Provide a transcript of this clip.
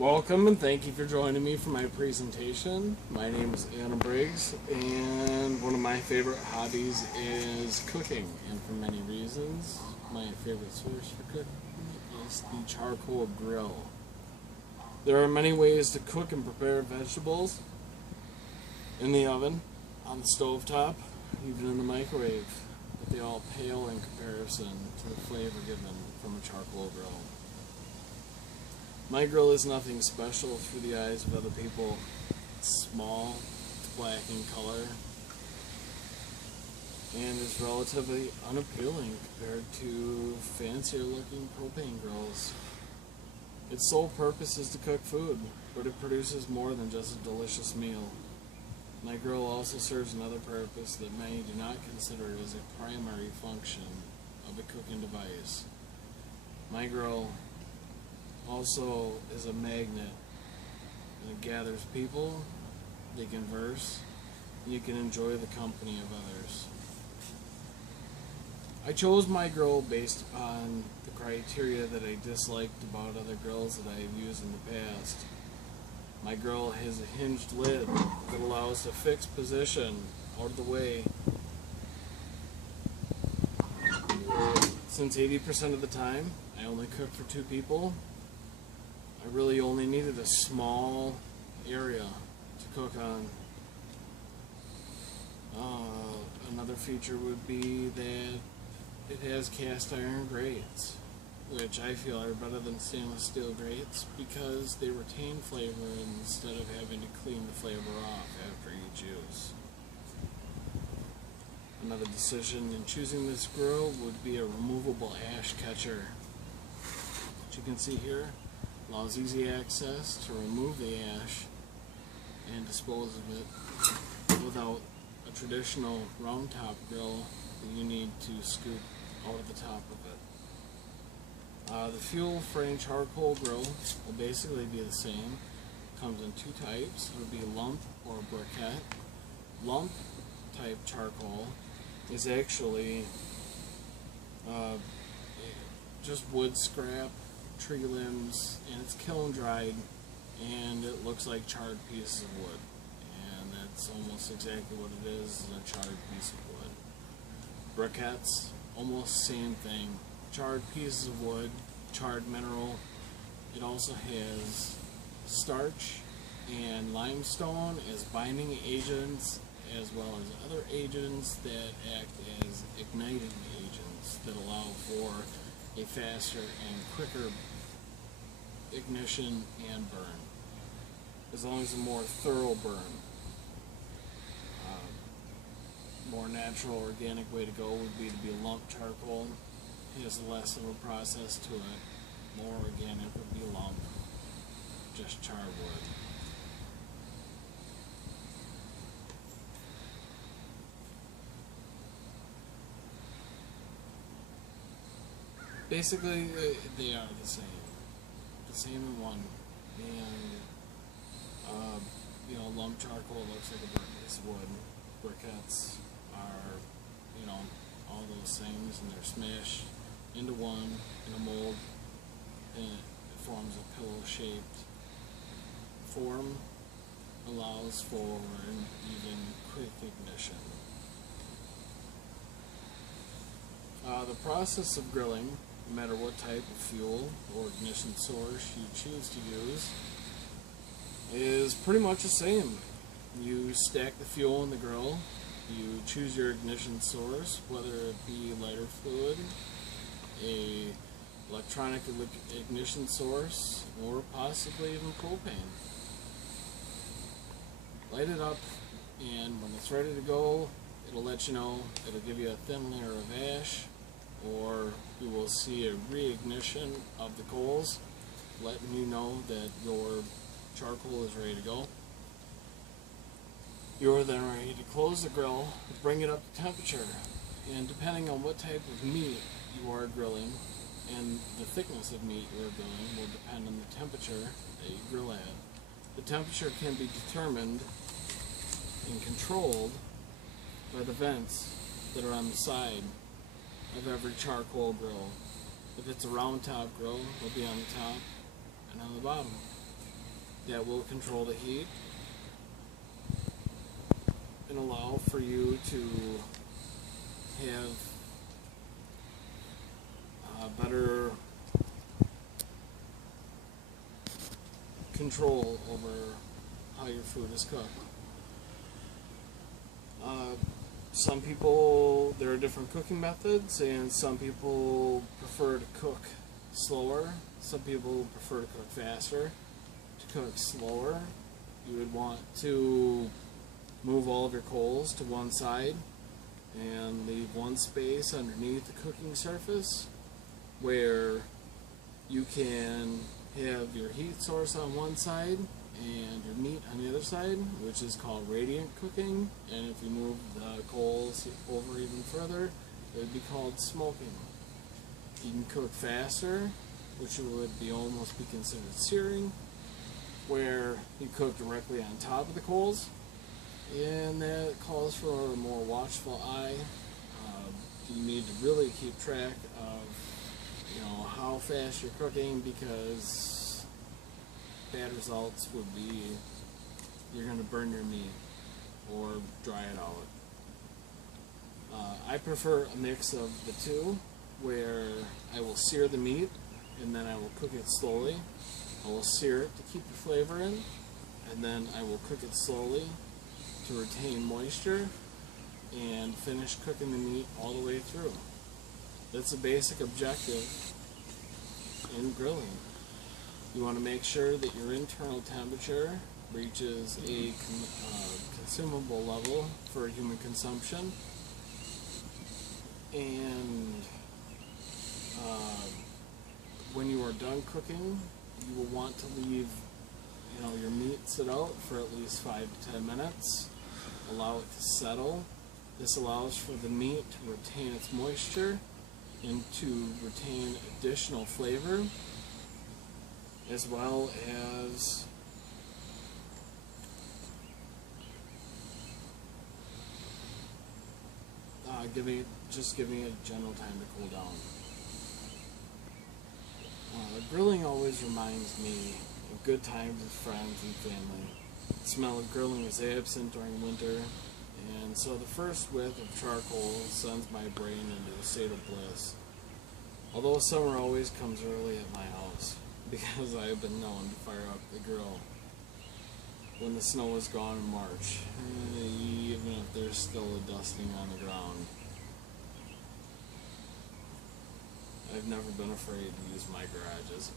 Welcome and thank you for joining me for my presentation. My name is Adam Briggs, and one of my favorite hobbies is cooking. And for many reasons, my favorite source for cooking is the charcoal grill. There are many ways to cook and prepare vegetables in the oven, on the stovetop, even in the microwave, but they all pale in comparison to the flavor given from a charcoal grill. My grill is nothing special through the eyes of other people. It's small, it's black in color, and is relatively unappealing compared to fancier looking propane grills. Its sole purpose is to cook food, but it produces more than just a delicious meal. My grill also serves another purpose that many do not consider as a primary function of a cooking device. My grill also is a magnet, and it gathers people, they converse, and you can enjoy the company of others. I chose my grill based upon the criteria that I disliked about other grills that I have used in the past. My grill has a hinged lid that allows a fixed position out of the way. Since 80% of the time I only cook for 2 people, I really only needed a small area to cook on. Another feature would be that it has cast iron grates, which I feel are better than stainless steel grates because they retain flavor instead of having to clean the flavor off after each use. Another decision in choosing this grill would be a removable ash catcher. As you can see here, allows easy access to remove the ash and dispose of it without a traditional round top grill that you need to scoop out of the top of it. The fuel for any charcoal grill will basically be the same. It comes in 2 types. It would be lump or briquette. Lump type charcoal is actually just wood scrap, tree limbs, and it's kiln dried, and it looks like charred pieces of wood, and that's almost exactly what it is a charred piece of wood. Briquettes, almost same thing, charred pieces of wood, charred mineral. It also has starch and limestone as binding agents, as well as other agents that act as igniting agents that allow for a faster and quicker ignition and burn, as long as a more thorough burn. More natural, organic way to go would be to be lump charcoal. It has less of a process to it. More organic would be lump, just charred wood. Basically, they are the same in one. And lump charcoal looks like a piece of wood. Briquettes are, all those things, and they're smashed into one in a mold, and it forms a pillow-shaped form, allows for an even quick ignition. The process of grilling, no matter what type of fuel or ignition source you choose to use, is pretty much the same. You stack the fuel in the grill, you choose your ignition source, whether it be lighter fluid, a electronic ignition source, or possibly even propane. Light it up, and when it's ready to go, it'll let you know. It'll give you a thin layer of ash, or you will see a reignition of the coals, letting you know that your charcoal is ready to go. You're then ready to close the grill, bring it up to temperature, and depending on what type of meat you are grilling and the thickness of meat you are grilling will depend on the temperature that you grill at. The temperature can be determined and controlled by the vents that are on the side of every charcoal grill. If it's a round top grill, it'll be on the top and on the bottom. that will control the heat and allow for you to have better control over how your food is cooked. Some people, there are different cooking methods, and some people prefer to cook slower. Some people prefer to cook faster. To cook slower, you would want to move all of your coals to one side and leave one space underneath the cooking surface where you can have your heat source on one side and your meat on the other side, which is called radiant cooking. And if you move the coals over even further, it would be called smoking. You can cook faster, which would be almost be considered searing, where you cook directly on top of the coals, and that calls for a more watchful eye. You need to really keep track of how fast you're cooking, because bad results would be you're going to burn your meat or dry it out. I prefer a mix of the two, where I will sear the meat and then I will cook it slowly. I will sear it to keep the flavor in, and then I will cook it slowly to retain moisture and finish cooking the meat all the way through. That's a basic objective in grilling. You want to make sure that your internal temperature reaches a consumable level for human consumption, and when you are done cooking, you will want to leave your meat sit out for at least 5 to 10 minutes. Allow it to settle. This allows for the meat to retain its moisture and to retain additional flavor, as well as giving it general time to cool down. Grilling always reminds me of good times with friends and family. The smell of grilling is absent during winter, and so the first whiff of charcoal sends my brain into a state of bliss. Although summer always comes early at my house, because I have been known to fire up the grill when the snow is gone in March, even if there's still a dusting on the ground. I've never been afraid to use my garage as a